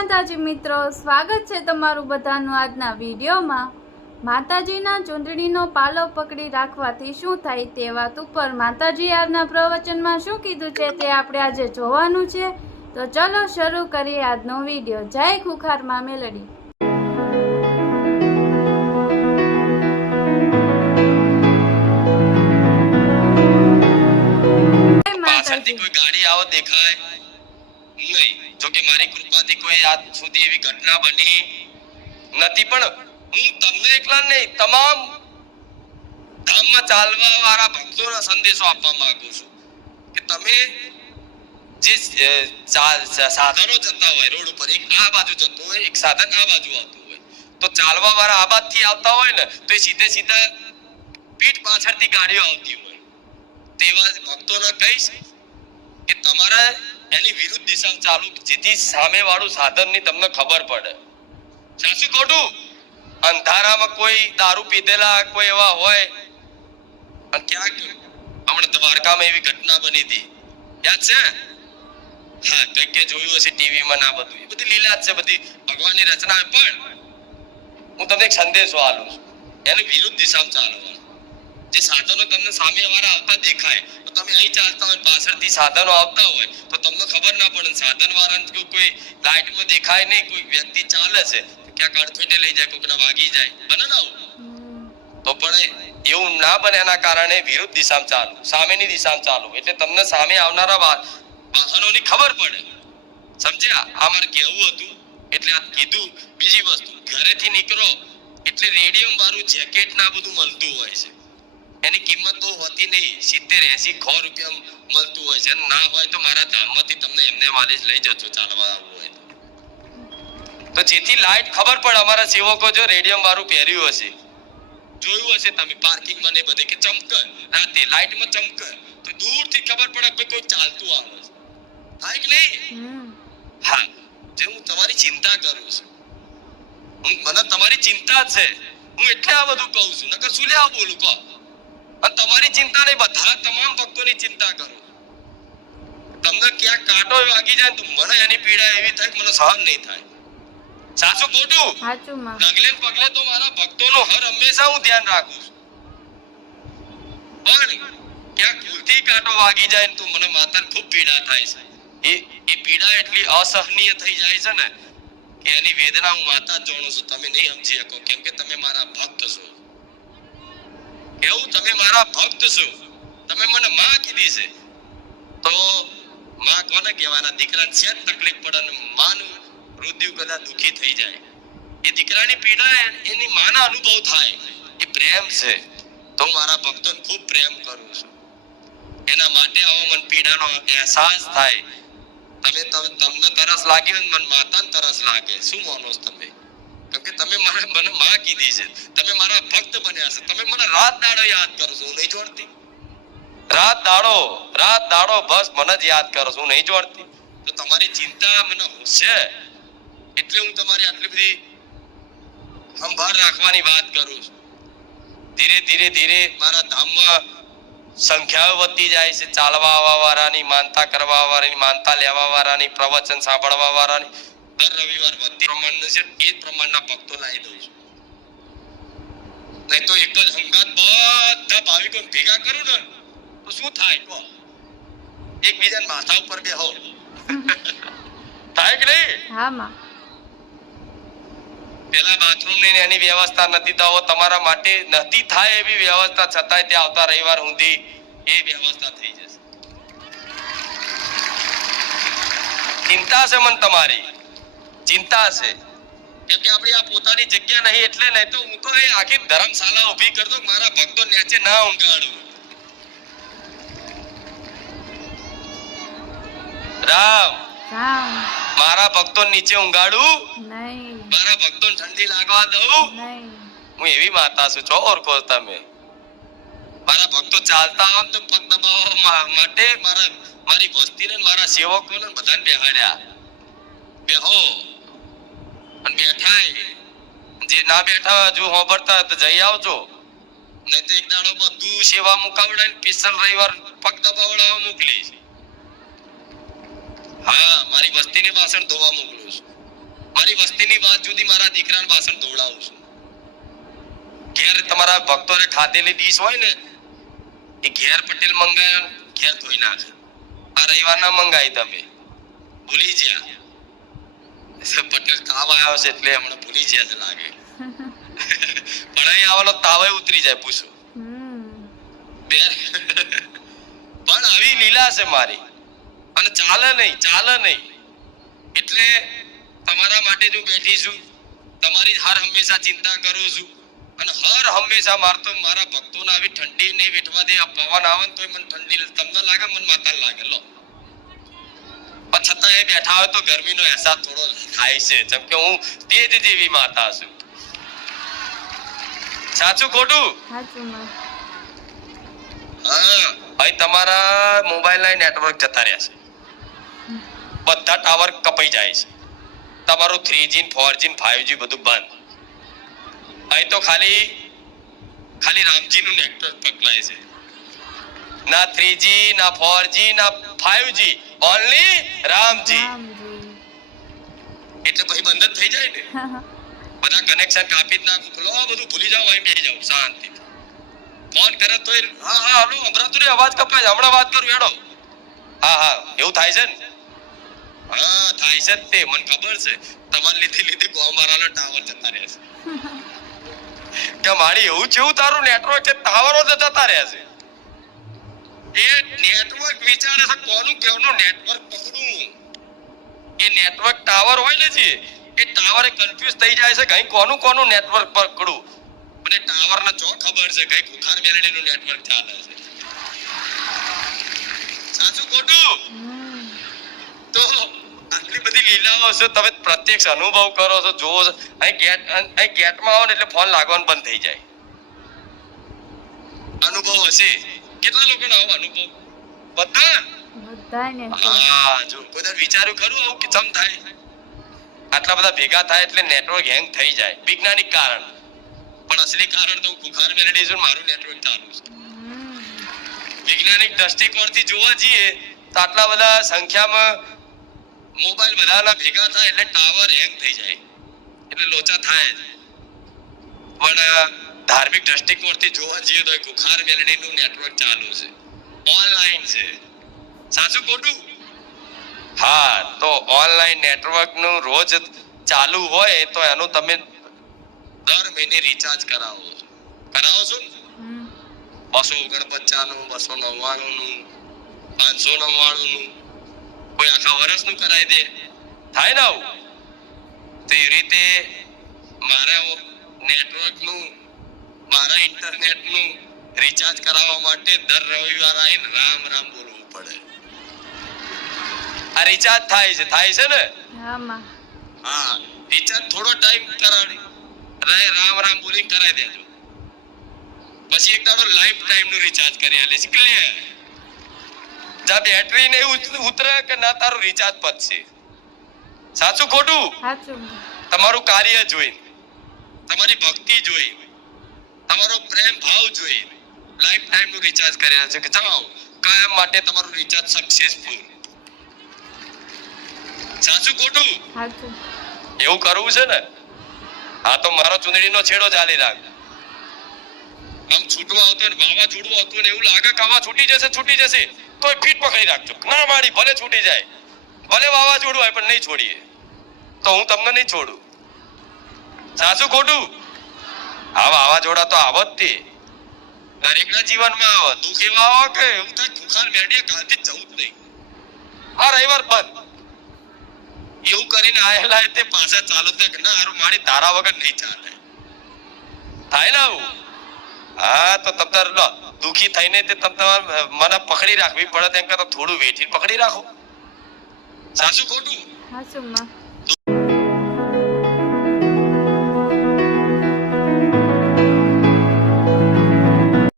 માતાજી મિત્રો, સ્વાગત છે તમારું બધાનું આજના વિડીયોમાં। માતાજીના ચૂંદડીનો પાલો પકડી રાખવાથી શું થાય તે વાત ઉપર માતાજી આજના પ્રવચનમાં શું કીધું છે તે આપણે આજે જોવાનું છે। તો ચલો શરૂ કરીએ આજનો વિડીયો। જય ખુખાર માં મેલડી। કોઈ ગાડી આવો દેખાય નહીં, જો કે મારી કૃપાથી કોઈ આજ સુધી એવી ઘટના બની નથી, પણ હું તમને એકલા નહીં તમામ ધામમાં ચાલવા વાળા ભક્તોને સંદેશો આપવા માંગુ છું કે તમે જે સાધનો જતા હોય રોડ ઉપર, એક આ બાજુ જતો હોય, એક સાધન આ બાજુ આવતું હોય, તો ચાલવા વાળા આ બાજુથી આવતા હોય ને તો એ સીધે સીધા પીઠ પાછળથી ગાડીઓ આવતી હોય, તેવા ભક્તોને કહીશ કે તમારે એની વિરુદ્ધ દિશામાં ચાલુ, જેથી સામે વાળું સાધનની તમને ખબર પડે। સાચું ખોટું? અંધારામાં કોઈ દારૂ પીધેલા કોઈ એવા હોય, અને ક્યાંક હમણાં દ્વારકામાં એવી ઘટના બની હતી, યાદ છે? હા, કંઈક કે જોયું હશે ટીવીમાં ના, બધું એ બધી લીલા છે, બધી ભગવાનની રચના, પણ હું તમને એક સંદેશો આલું છું, એની વિરુદ્ધ દિશામાં ચાલવાનું। જે સાધનો તમને સામે વાળા આવતા દેખાય તો તમે અહીં ચાલતા હોય, પાછળથી સાધનો આવતા હોય તો તમને ખબર ના પડે, સાધન વાળાને કોઈ લાઈટમાં દેખાય નહીં, કોઈ વ્યક્તિ ચાલે છે ક્યાંક અડફેટે લઈ જાય, કોકને વાગી જાય, બને ને આવું? તો પણ એવું ના બને, એના કારણે વિરુદ્ધ દિશામાં ચાલુ, સામેની દિશામાં ચાલુ, એટલે તમને સામે આવનારા વાહનોની ખબર પડે। સમજ્યા? આ મારે કહેવું હતું એટલે આ કીધું। બીજી વસ્તુ, ઘરેથી નીકળો એટલે રેડિયમ વાળું જેકેટ ના બધું મળતું હોય છે, એની કિંમત તો હોતી નહીં, 70-80 રૂપિયા મળતું હોય છે, ના હોય તો મારા ધામમાંથી તમને એમને વાલી લઈ જજો ચાલવા આવવું હોય તો જેથી લાઈટ ખબર પડે। અમારા સેવકો જો રેડિયમ વાળું પહેર્યું હશે, જોયું હશે તમે પાર્કિંગમાં ને બધે, કે ચમકે રાતે લાઈટમાં ચમકે તો દૂરથી ખબર પડે કે કોઈ ચાલતું આવે છે, થાય કે નહીં? હા, જે હું તમારી ચિંતા કરું છું, મને તમારી ચિંતા છે, હું એટલે આ બધું કહું છું, નકર શું લેવા બોલું કહો? અને તમારી ચિંતા નહીં, બધા તમામ ભક્તોની ચિંતા કરું। તમને ક્યાંક કાંટો વાગી જાય તો મને એની પીડા એવી થાય કે મને સહન નહીં થાય। સાચું ખોટું? સાચું માં। પગલે પગલે તો મારા ભક્તોનો હર હંમેશા હું ધ્યાન રાખું છું, પણ ક્યાંક ભૂલથી કાંટો વાગી જાય તો મને માતાને ખૂબ પીડા થાય છે। એ પીડા એટલી અસહનીય થઈ જાય છે ને કે એની વેદના હું માતા જ જાણું છું, તમે નહીં સમજી શકો, કેમ કે તમે મારા ભક્ત છો। કેવું? તમે મારા ભક્ત છો, તમે મને માં કીધી છે, તો માં કોને કહેવાના? દીકરાને છે તકલીફ પડે ને માનું હૃદય કદાચ દુખી થઈ જાય, એ દીકરાની પીડા એની માના અનુભવ થાય, એ પ્રેમ છે। તો મારા ભક્તોને ખૂબ પ્રેમ કરું છું, એના માટે આવો મને પીડાનો અહેસાસ થાય। તમને તરસ લાગી હોય, મને માતાને તરસ લાગે, શું માનો છો તમે? કેમ કે તમે મને માં કીધી છે, તમે મારા ભક્ત બન્યા છે, તમે મને રાત દાડો યાદ કરો છો, હું નહીં જોડતી? રાત દાડો બસ મને જ યાદ કરો છો, હું નહીં જોડતી? તો તમારી ચિંતા મને છે એટલે હું તમારી આટલી બધી સંભાળ રાખવાની વાત કરું છું। ધીરે મારા ધામમાં સંખ્યાઓ વધતી જાય છે, ચાલવા આવવા વાળાની, માનતા કરવા વાળાની, માનતા લેવા વાળાની, પ્રવચન સાંભળવા વાળાની દર રવિવાર વધતી પ્રમાણનું છે, એ જ પ્રમાણના ભક્તો લાવી દઉં છું। નહીં તો એક જ હંગાત બધા ભાવિકોને ભેગા કરું ને તો શું થાય કહો? એકબીજાના માથા ઉપર બેહો થાય કે નહીં? હા માં। પેલા બાથરૂમ ની એની વ્યવસ્થા નથી, તો તમારા માટે નથી થાય એવી વ્યવસ્થા, છતાંય ત્યાં આવતા રવિવાર સુધી એ વ્યવસ્થા થઈ જશે। ચિંતા છે મને, તમારી ચિંતા છે, કેમ કે આપણી આ પોતાની જગ્યા નહીં એટલે, નહીં તો હું તો એ આખી ધર્મશાળા ઊભી કરતો, મારા ભક્તો નીચે ના ઊંઘાડું। રામ મારા ભક્તો નીચે ઊંઘાડું નહીં, મારા ભક્તો ઠંડી લાગવા દઉં નહીં, હું એવી માતા છું, છો ઓળખો તમે? મારા ભક્તો ચાલતા હોય તો પગ દબાવવા માટે મારી વસ્તીને, મારા સેવકોને બધાને બેહાડ્યા, બેહો અને બેઠાય, જે ના બેઠા હજુ હોબળતા તો જઈ આવજો, નહીં તો એક દાડો બધું સેવા મુકાવડાય, સ્પેશિયલ રવિવાર પગ દબાવડાવવા મોકલીશ। હા, મારી વસ્તીની વાસણ ધોવા મોકલું છું, વસ્તીની વાત જુદી, મારા દીકરાને વાસણ ધોવડાવું છું. ઘેર તમારા ભક્તોને ખાધેલી ડીશ હોય ને એ ઘેર પટેલ મંગાય, ઘેર ધોઈ નાખે. આ રવિવારના મંગાઈ તમે ભૂલી ગયા. પટેલ કામ આવ્યો છે એટલે હમણાં ભૂલી ગયા છે લાગે. પણ અહીં આવવાનો તાવે ઉતરી જાય પૂછો. પણ આવી લીલા છે મારી, અને ચાલે નહીં. એટલે તમારા માટે જ હું બેઠી છું, તમારી હર હંમેશા ચિંતા કરું છું, અને હર હંમેશા મારા ભક્તોને આવી ઠંડી નહીં વેઠવા દે. આ પવન આવે ને તોય મને ઠંડી તમને લાગે, મને માતા લાગે. લો પણ છતાં એ બેઠા હોય તો ગરમીનો અહેસાસ થોડો થાય છે, જેમ કે હું તેજ જેવી માતા છું. સાચું ખોટું? હા, ભાઈ તમારા મોબાઈલ ના નેટવર્ક જતા રહ્યા છે, બધા ટાવર કપાઈ જાય છે, તમારું 3G 4G 5G બધું બંધ. અહીં તો ખાલી રામજી નું નેટવર્ક પકડાય છે. ના 3G ના 4G ના 5G, ઓન્લી રામજી. એટલે પછી બંધ જ થઈ જાય ને. બધા કનેક્શન કાપી જ નાખું, લો બધું ભૂલી જાવ, અહીં બેસી જાવ શાંતિ. ફોન કરે તો હા હાલો અમરાતુરી અવાજ કપાય, હમણાં વાત કરું હેડો. હા એવું થાય છે ને? હા થાય છે જ તે, મને ખબર છે. તમારે લીધે ગોમારાનો ટાવર જતા રહે છે કે મારી એવું જેવું તારું નેટવર્ક છે, ટાવરો જતા રહે છે. એ નેટવર્ક વિચારે છે કોનું કેવનું નેટવર્ક પકડું. એ નેટવર્ક ટાવર હોય ને જે એ ટાવર કન્ફ્યુઝ થઈ જાય છે કઈ કોનું નેટવર્ક પકડું. અને ટાવર ને જો ખબર છે કઈ ખુખાર મેલેડી નું નેટવર્ક ચાલે છે. સાચું ખોટું? તો આટલી બધી લીલાઓ છે, તમે પ્રત્યક્ષ અનુભવ કરો છો, જોવો છો. અહીં ગેટમાં આવો ને એટલે ફોન લાગવાનું બંધ થઈ જાય. અનુભવ હશે કેટલા લોકોનો આવો અનુભવ? બધાને. હા, જો કોઈ વિચાર્યું ખરું આવું કે ચમ થાય? આટલા બધા ભેગા થાય એટલે નેટવર્ક હેંગ થઈ જાય, વૈજ્ઞાનિક કારણ. પણ અસલી કારણ તો ખુખાર મેલેડી છે, મારું નેટવર્ક ચાલુ છે. વૈજ્ઞાનિક દ્રષ્ટિકોણથી જોવા જઈએ તો આટલા બધા સંખ્યામાં મોબાઈલ બધાના ભેગા થાય એટલે ટાવર હેંગ થઈ જાય, એટલે લોચા થાય જ. પણ ધાર્મિક દ્રષ્ટિકોણથી જોવા જઈએ તો ખુખાર મેલેડીનું નેટવર્ક ચાલુ છે, ઓનલાઈન છે. સાચું ખોટું? હા, તો ઓનલાઈન નેટવર્ક નું રોજ ચાલુ હોય તો એનું તમે દર મહિને રિચાર્જ કરાવો છો ને? 249 નું, 299 નું, 599 નું, કોઈ આખા વર્ષનું કરાવી દે, થાય ને આવું? તો એ રીતે મારા નેટવર્ક નું, મારા ઇન્ટરનેટ નું રિચાર્જ કરાવવા માટે દર રવિવાર આવીને રામ રામ બોલવું પડે. આ રિચાર્જ થાય છે ને? હા, રિચાર્જ થોડો ટાઈમ કરાવી રામ રામ બોલી કરાવી દેજો. પછી એક તારો લાઈફ ટાઈમ નું રિચાર્જ કરી આલે છે. ક્લિયર? જા બેટરી ને ઉતરે કે ના તારું રિચાર્જ પતશે. સાચું ખોટું? તમારું કાર્ય જોઈ, તમારી ભક્તિ જોઈ, તમારો પ્રેમ ભાવ જોઈ લાઈફ ટાઈમ નું રિચાર્જ કરી છે કે જાઓ કાયમ માટે તમારું રિચાર્જ સક્સેસફુલ. સાચું ખોટું? એવું કરવું છે ને? હા, તો મારો ચુંદડીનો છેડો ચાલી રાખ. આમ છૂટવા આવતો ને વાવાઝોડું આવતું ને એવું લાગે કે આવા છૂટી જશે તોય ફીટ પકડી રાખજો. ના માડી ભલે છૂટી જાય, ભલે વાવાઝોડું હોય પણ નહીં છોડીએ. તો હું તમને નહીં છોડું. સાચું ખોટું? આ વાવાઝોડા તો આવો જ તે દરેકના જીવનમાં આવે. દુઃખ એવા આવે કે એવું થાય ખુખાર મેલેડી કાલથી જવું જ નહીં, આ રવિવાર બંધ. એવું કરીને આયેલા તે પાછા ચાલુ થાય કે ના હારું મારી તારા વગર નહીં ચાલે. થાય ને આવું? હા, તો તમ દુખી થઈને તે તમારે મને પકડી રાખવી પડે, તેમ કરતા થોડું વેઠીને પકડી રાખો. સાચું ખોટું?